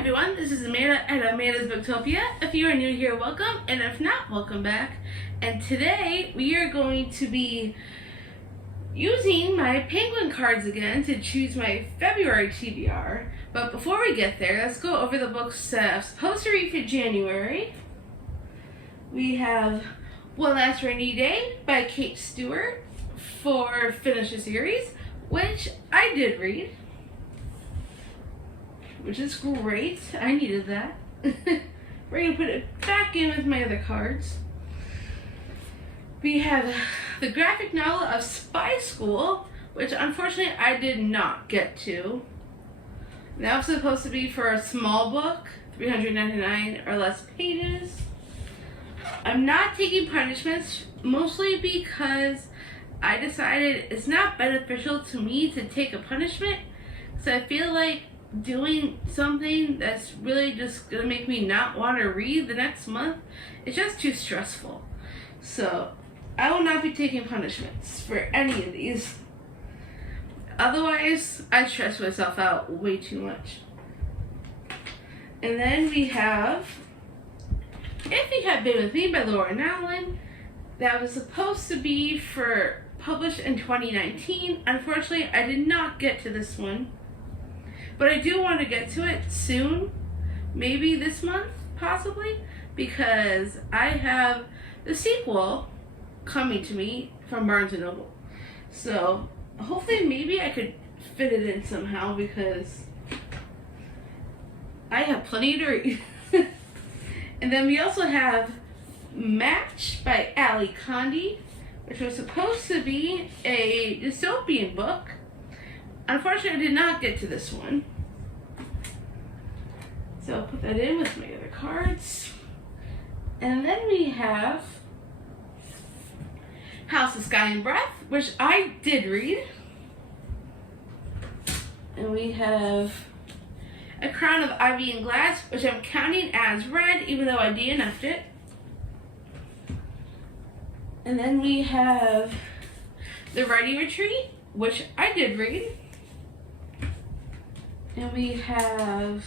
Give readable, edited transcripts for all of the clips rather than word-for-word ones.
everyone, this is Amanda at Amanda's Booktopia. If you are new here, welcome, and if not, welcome back. And today we are going to be using my penguin cards again to choose my February TBR. But before we get there, let's go over the books I'm supposed to read for January. We have One Last Rainy Day by Kate Stewart for Finish the Series, which I did read, which is great. I needed that. We're going to put it back in with my other cards. We have the graphic novel of Spy School, which unfortunately I did not get to. That was supposed to be for a small book, 399 or less pages. I'm not taking punishments, mostly because I decided it's not beneficial to me to take a punishment, so I feel like doing something that's really just gonna make me not want to read the next month is just too stressful. So I will not be taking punishments for any of these. Otherwise, I stress myself out way too much. And then we have If You Had Been With Me by Laura Nowlin. That was supposed to be for published in 2019. Unfortunately, I did not get to this one. But I do want to get to it soon, maybe this month, possibly, because I have the sequel coming to me from Barnes & Noble. So hopefully maybe I could fit it in somehow, because I have plenty to read. And then we also have Match by Ali Condi, which was supposed to be a dystopian book. Unfortunately, I did not get to this one. So I'll put that in with my other cards. And then we have House of Sky and Breath, which I did read. And we have A Crown of Ivy and Glass, which I'm counting as read, even though I DNF'd it. And then we have The Writing Retreat, which I did read. And we have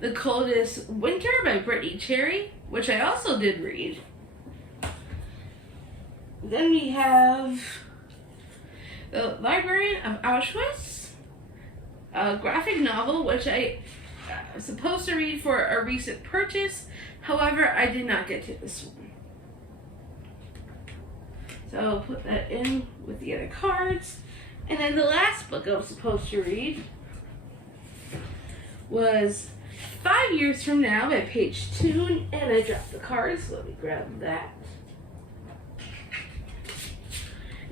The Coldest Winter by Brittany Cherry, which I also did read. Then we have The Librarian of Auschwitz, a graphic novel, which I was supposed to read for a recent purchase. However, I did not get to this one. So I'll put that in with the other cards. And then the last book I was supposed to read was 5 Years From Now by Paige Toon, and I dropped the cards, so let me grab that.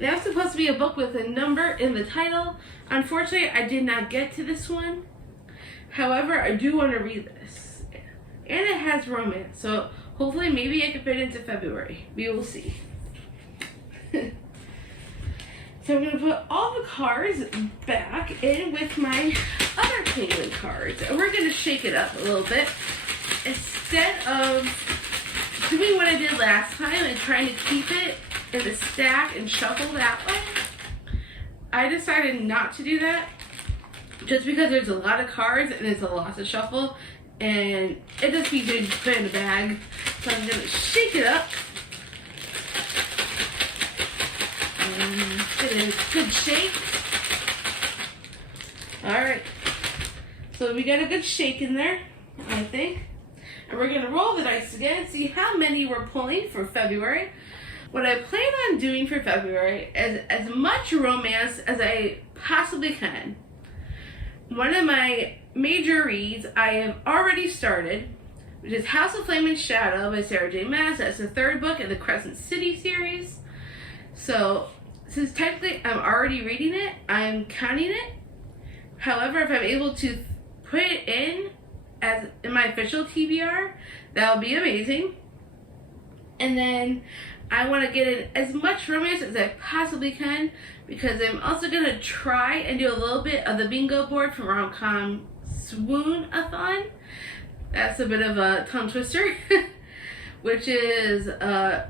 That was supposed to be a book with a number in the title. Unfortunately, I did not get to this one. However, I do want to read this. And it has romance, so hopefully maybe I can fit it into February. We will see. So I'm going to put all the cards back in with my other penguin cards. And we're going to shake it up a little bit. Instead of doing what I did last time and trying to keep it in the stack and shuffle that way, I decided not to do that. Just because there's a lot of cards and there's a lot to shuffle. And it just be good to put in the bag. So I'm going to shake it up. Get a good shake. Alright. So we got a good shake in there, I think. And we're going to roll the dice again and see how many we're pulling for February. What I plan on doing for February is as much romance as I possibly can. One of my major reads I have already started, which is House of Flame and Shadow by Sarah J. Maas. That's the third book in the Crescent City series. So since technically I'm already reading it, I'm counting it. However, if I'm able to put it in my official TBR, that'll be amazing. And then I want to get in as much romance as I possibly can, because I'm also going to try and do a little bit of the bingo board from Rom-Com Swoon-a-thon. That's a bit of a tongue twister, which is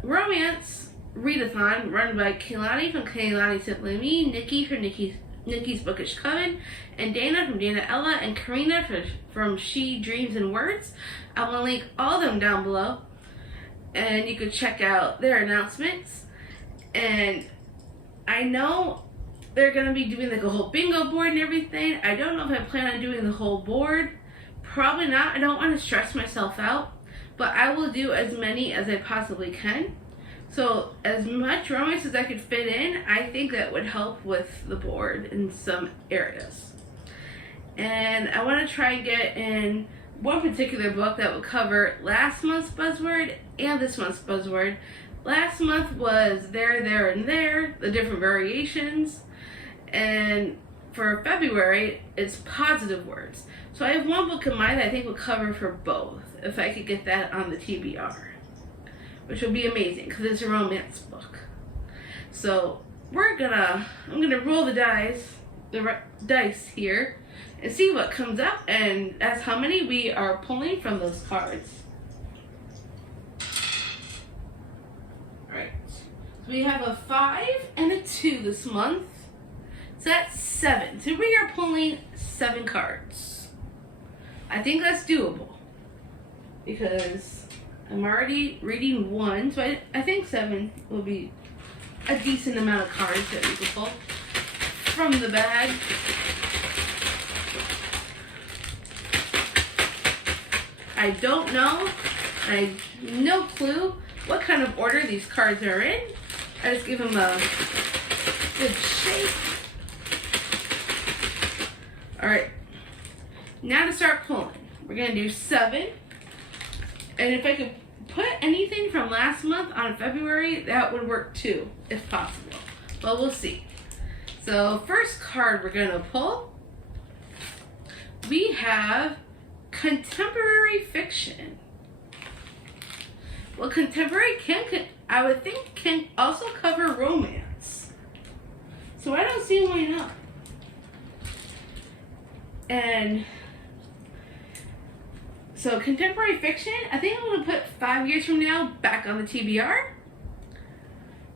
romance readathon run by Kaylani from Kaylani Simply Me, Nikki from Nikki Nikki's Bookish Coven, and Dana from Dana Ella, and Karina from She Dreams and Words. I will link all of them down below, and you can check out their announcements. And I know they're going to be doing like a whole bingo board and everything. I don't know if I plan on doing the whole board. Probably not. I don't want to stress myself out, but I will do as many as I possibly can. So as much romance as I could fit in, I think that would help with the board in some areas. And I want to try and get in one particular book that will cover last month's buzzword and this month's buzzword. Last month was there, and there, the different variations. And for February, it's positive words. So I have one book in mind that I think will cover for both, if I could get that on the TBR. Which would be amazing because it's a romance book. So I'm gonna roll the dice here, and see what comes up, and that's how many we are pulling from those cards. All right. So we have a 5 and a 2 this month. So that's 7. So we are pulling 7 cards. I think that's doable because I'm already reading 1, so I think 7 will be a decent amount of cards that we can pull from the bag. I don't know, I have no clue what kind of order these cards are in. I just give them a good shake. Alright, now to start pulling. We're going to do 7. And if I could put anything from last month on February, that would work too, if possible. But we'll see. So first card we're going to pull, we have contemporary fiction. Well, contemporary I would think can also cover romance. So I don't see why not. And so contemporary fiction, I think I'm going to put 5 years from now back on the TBR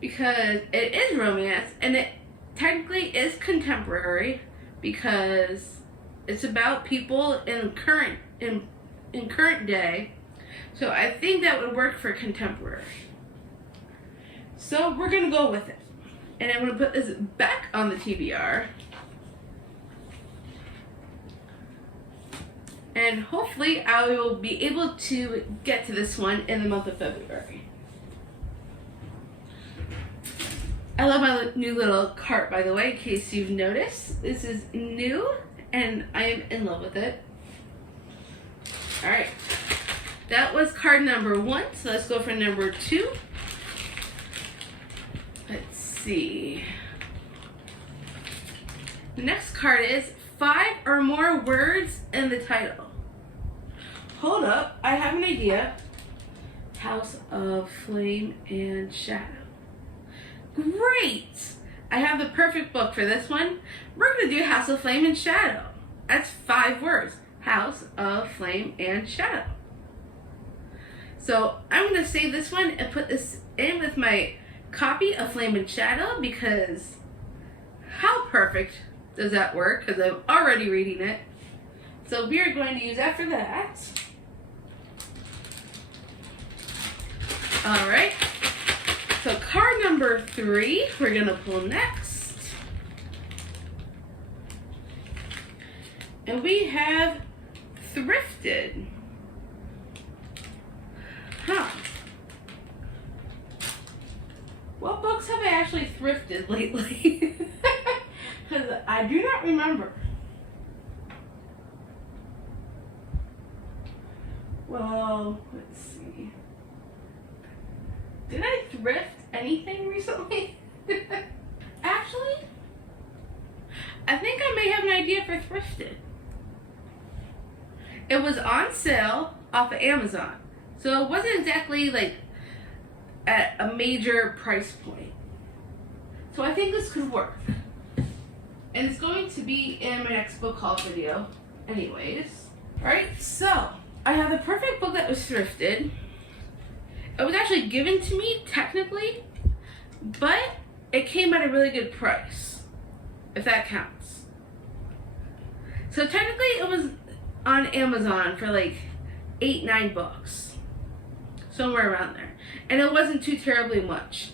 because it is romance and it technically is contemporary because it's about people in current day. So I think that would work for contemporary. So we're going to go with it. And I'm going to put this back on the TBR. And hopefully I will be able to get to this one in the month of February. I love my new little cart, by the way, in case you've noticed. This is new and I am in love with it. Alright, that was card number 1, so let's go for number 2. Let's see. The next card is 5 or more words in the title. Hold up, I have an idea. House of Flame and Shadow. Great! I have the perfect book for this one. We're going to do House of Flame and Shadow. That's 5 words. House of Flame and Shadow. So I'm going to save this one and put this in with my copy of Flame and Shadow because how perfect does that work? Because I'm already reading it. So we are going to use that for that. Alright. So card number 3, we're going to pull next. And we have Thrifted. Huh. What books have I actually thrifted lately? Because I do not remember. Well, let's see. Did I thrift anything recently? Actually, I think I may have an idea for Thrifted. It was on sale off of Amazon. So it wasn't exactly like at a major price point. So I think this could work. And it's going to be in my next book haul video anyways. Alright, so I have the perfect book that was thrifted. It was actually given to me technically, but it came at a really good price. if that counts. So technically it was on Amazon for like $8-9, somewhere around there, and it wasn't too terribly much,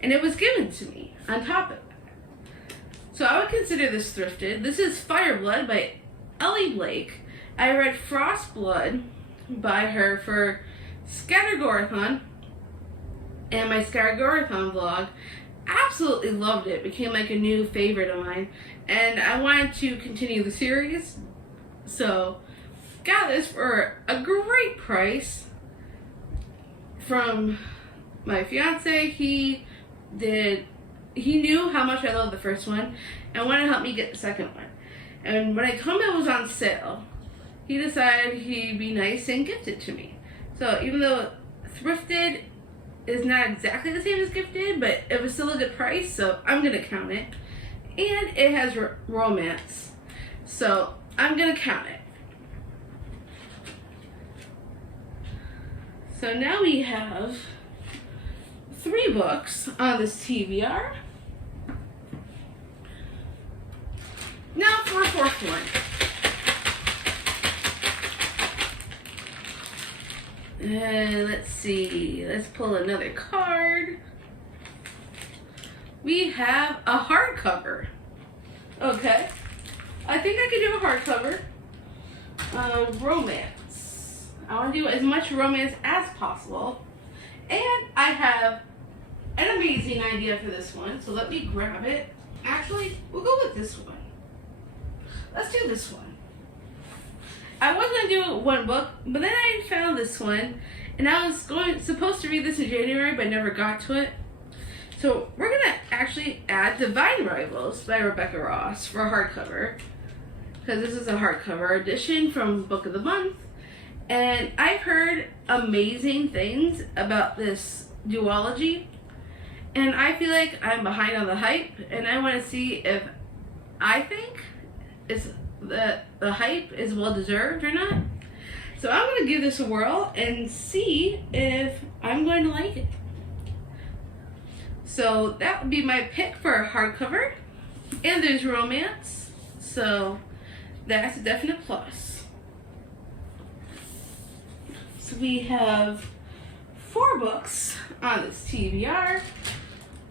and it was given to me on top of that. So I would consider this thrifted. This is Fireblood by Ellie Blake. I read Frostblood by her for Scattergorathon, and my Scattergorathon vlog. Absolutely loved it. Became like a new favorite of mine, and I wanted to continue the series, so got this for a great price from my fiance. He knew how much I loved the first one and wanted to help me get the second one. And when I told him it was on sale, he decided he'd be nice and gift it to me. So even though thrifted is not exactly the same as gifted, but it was still a good price, so I'm gonna count it. And it has romance, so I'm gonna count it. So now we have 3 books on this TBR. Now for a 4th one. Let's see, let's pull another card. We have a hardcover. Okay, I think I can do a hardcover. Romance. I want to do as much romance as possible. And I have an amazing idea for this one, so let me grab it. Actually, we'll go with this one. Let's do this one. I was going to do one book, but then I found this one, and I was supposed to read this in January, but never got to it. So we're going to actually add Divine Rivals by Rebecca Ross for a hardcover, because this is a hardcover edition from Book of the Month. And I've heard amazing things about this duology, and I feel like I'm behind on the hype, and I want to see if I think the hype is well deserved or not. So I'm going to give this a whirl and see if I'm going to like it. So that would be my pick for a hardcover, and there's romance, so that's a definite plus. So we have 4 books on this TBR.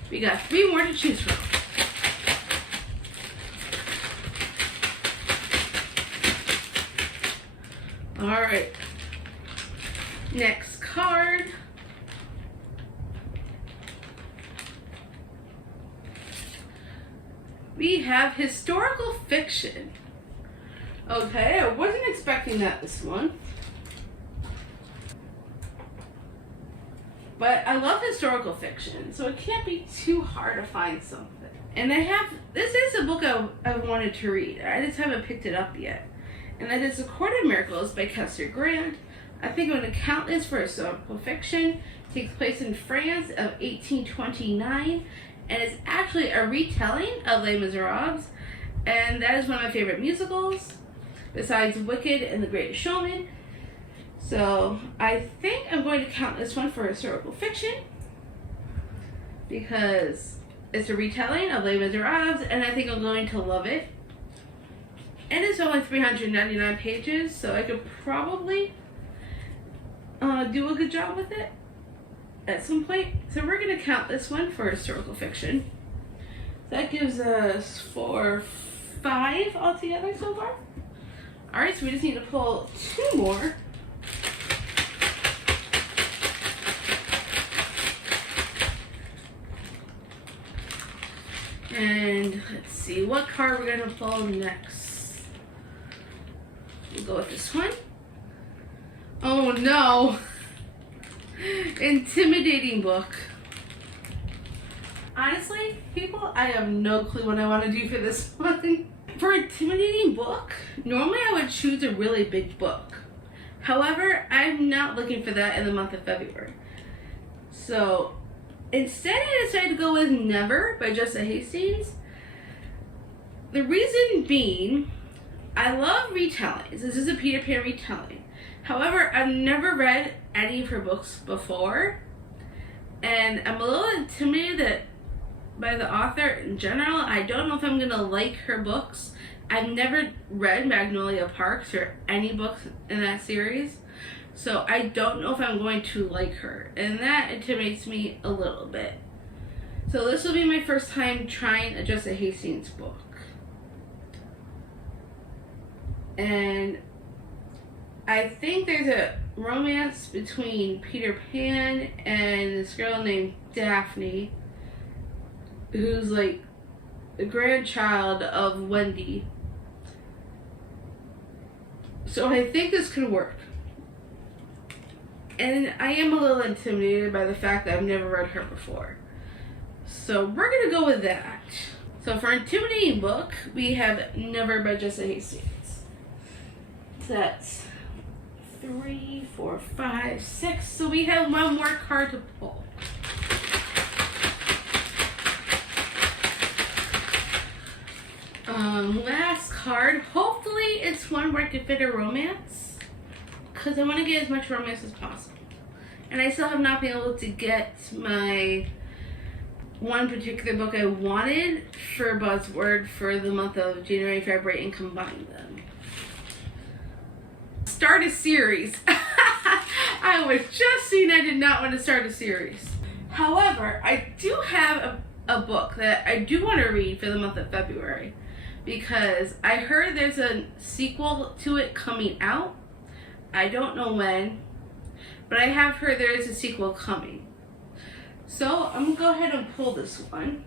We got 3 more to choose from. All right, next card. We have historical fiction. Okay, I wasn't expecting that this month. But I love historical fiction, so it can't be too hard to find something. And this is a book I wanted to read. I just haven't picked it up yet. And that is The Court of Miracles by Kester Grant. I think I'm going to count this for historical fiction. It takes place in France of 1829, and it's actually a retelling of Les Miserables, and that is one of my favorite musicals, besides Wicked and The Greatest Showman. So I think I'm going to count this one for historical fiction, because it's a retelling of Les Miserables, and I think I'm going to love it. And it's only 399 pages, so I could probably do a good job with it at some point. So we're going to count this one for historical fiction. That gives us 5 altogether so far. Alright, so we just need to pull 2 more. And let's see what card we're going to pull next. We'll go with this one. Oh no! Intimidating book. Honestly, people, I have no clue what I want to do for this one. For intimidating book, normally I would choose a really big book. However, I'm not looking for that in the month of February. So instead I decided to go with Never by Jessa Hastings. The reason being, I love retellings. This is a Peter Pan retelling. However, I've never read any of her books before, and I'm a little intimidated that by the author in general. I don't know if I'm gonna like her books. I've never read Magnolia Parks or any books in that series, so I don't know if I'm going to like her, and that intimidates me a little bit. So this will be my first time trying a Jessa Hastings book. And I think there's a romance between Peter Pan and this girl named Daphne, who's like the grandchild of Wendy. So I think this could work. And I am a little intimidated by the fact that I've never read her before. So we're going to go with that. So for intimidating book, we have Never by Jessa Hastings. So that's 3, 4, 5, 6. So we have one more card to pull. Last card. Hopefully it's one where I can fit a romance, because I want to get as much romance as possible. And I still have not been able to get my one particular book I wanted for Buzzword for the month of January, February, and combine them. Start a series. I was just seeing I did not want to start a series. However, I do have a book that I do want to read for the month of February, because I heard there's a sequel to it coming out. I don't know when, but I have heard there is a sequel coming. So I'm going to go ahead and pull this one.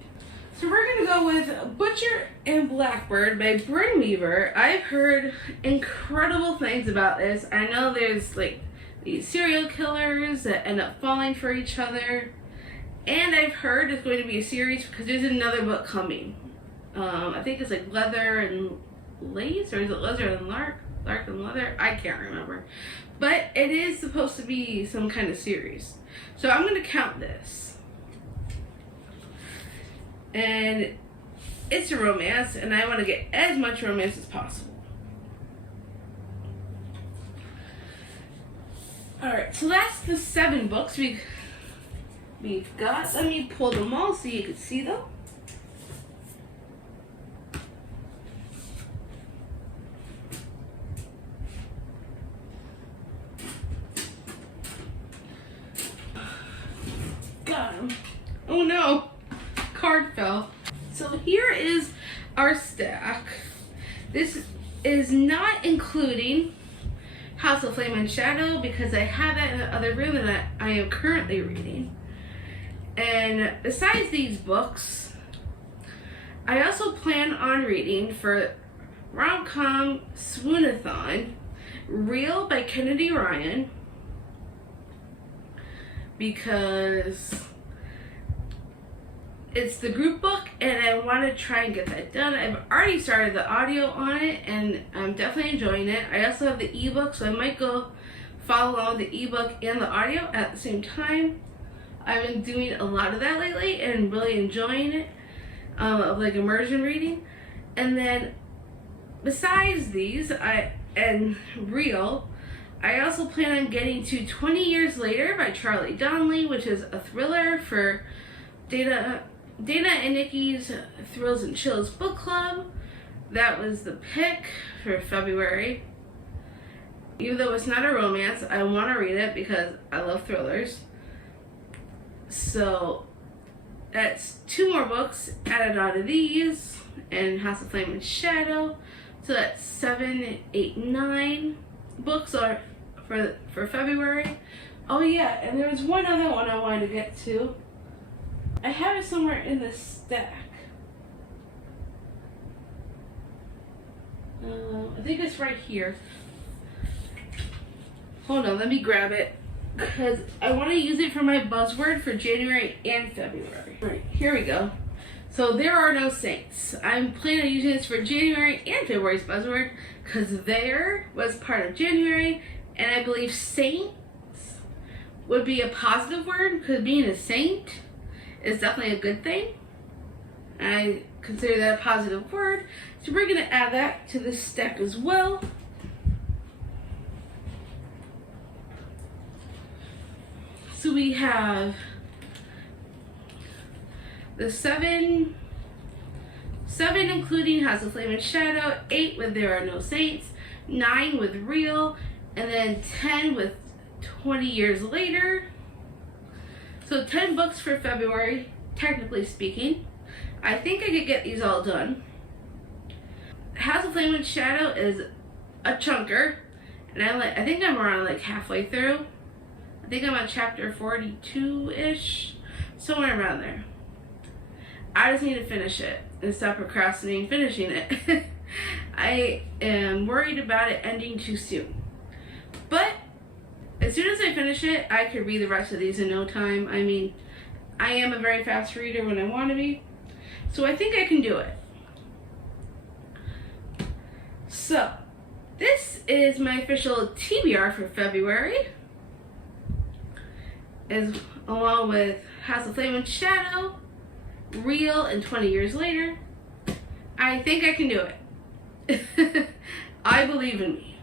So we're going to go with Butcher and Blackbird by Bryn Weaver. I've heard incredible things about this. I know there's like these serial killers that end up falling for each other. And I've heard it's going to be a series because there's another book coming. I think it's like Leather and Lace, or is it Leather and Lark? Lark and Leather? I can't remember. But it is supposed to be some kind of series. So I'm going to count this. And it's a romance, and I want to get as much romance as possible. Alright, so that's the 7 books we've got. Let me pull them all so you can see them. Got them. Oh no! Card fell. So here is our stack. This is not including House of Flame and Shadow, because I have that in the other room that I am currently reading. And besides these books, I also plan on reading for Rom-Com Swoonathon, Real by Kennedy Ryan, because it's the group book and I want to try and get that done. I've already started the audio on it and I'm definitely enjoying it. I also have the ebook, so I might go follow along with the ebook and the audio at the same time. I've been doing a lot of that lately and really enjoying it, of like immersion reading. And then besides these, and Real, I also plan on getting to 20 Years Later by Charlie Donnelly, which is a thriller for Dana and Nikki's Thrills and Chills book club. That was the pick for February. Even though it's not a romance, I want to read it because I love thrillers. So that's 2 more books added onto these, and House of Flame and Shadow. So that's 7, 8, 9 books are for February. Oh yeah, and there was one other one I wanted to get to. I have it somewhere in the stack. I think it's right here. Hold on, let me grab it, because I want to use it for my buzzword for January and February. Right, here we go. So There Are No Saints. I'm planning on using this for January and February's buzzword, because there was part of January, and I believe saints would be a positive word, because being a saint is definitely a good thing. I consider that a positive word. So we're going to add that to this stack as well. So we have the 7 including House of Flame and Shadow, 8 with There Are No Saints, 9 with Real, and then 10 with 20 Years Later. So 10 books for February, technically speaking. I think I could get these all done. House of Flame and Shadow is a chunker, and I think I'm around like halfway through. I think I'm on chapter 42-ish, somewhere around there. I just need to finish it and stop procrastinating finishing it. I am worried about it ending too soon. But as soon as I finish it, I could read the rest of these in no time. I mean, I am a very fast reader when I want to be, so I think I can do it. So, this is my official TBR for February, along with House of Flame and Shadow, Real, and 20 Years Later. I think I can do it. I believe in me.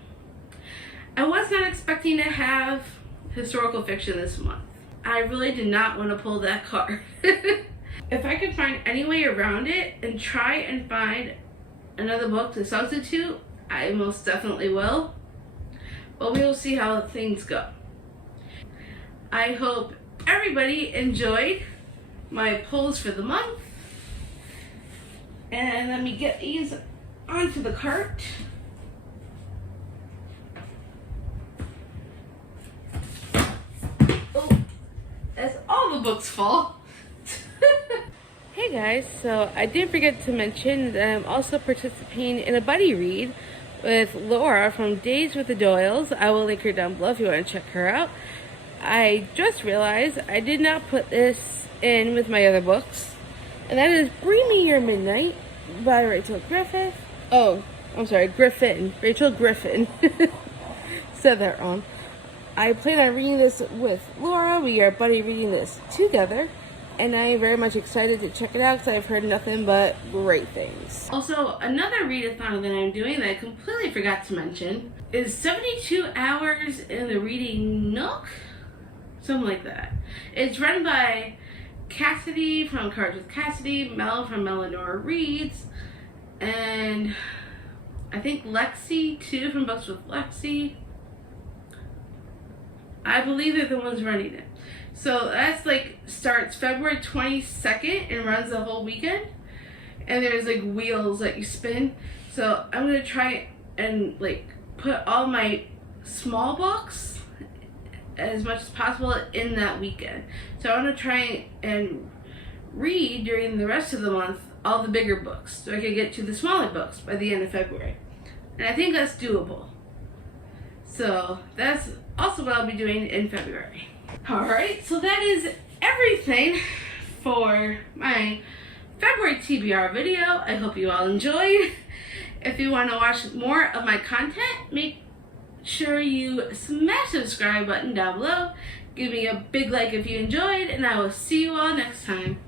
I was not expecting to have historical fiction this month. I really did not want to pull that card. If I could find any way around it and try and find another book to substitute, I most definitely will. But we will see how things go. I hope everybody enjoyed my pulls for the month. And let me get these onto the cart. Oh, as all the books fall. Hey guys, so I did forget to mention that I'm also participating in a buddy read with Laura from Days with the Doyles. I will link her down below if you want to check her out. I just realized I did not put this in with my other books, and that is Bring Me Your Midnight by Rachel Griffith. Oh, I'm sorry, Griffin. Rachel Griffin. Said that wrong. I plan on reading this with Laura. We are buddy reading this together, and I am very much excited to check it out because I've heard nothing but great things. Also, another readathon that I'm doing that I completely forgot to mention is 72 Hours in the Reading Nook. Something like that. It's run by Cassidy from Cards with Cassidy, Mel from Melanora Reads, and I think Lexi too from Books with Lexi. I believe they're the ones running it. So that's like starts February 22nd and runs the whole weekend. And there's like wheels that you spin. So I'm gonna try and like put all my small books as much as possible in that weekend. So I want to try and read during the rest of the month all the bigger books so I can get to the smaller books by the end of February. And I think that's doable. So that's also what I'll be doing in February. Alright, so that is everything for my February TBR video. I hope you all enjoyed. If you want to watch more of my content, make sure you smash the subscribe button down below. Give me a big like if you enjoyed, and I will see you all next time.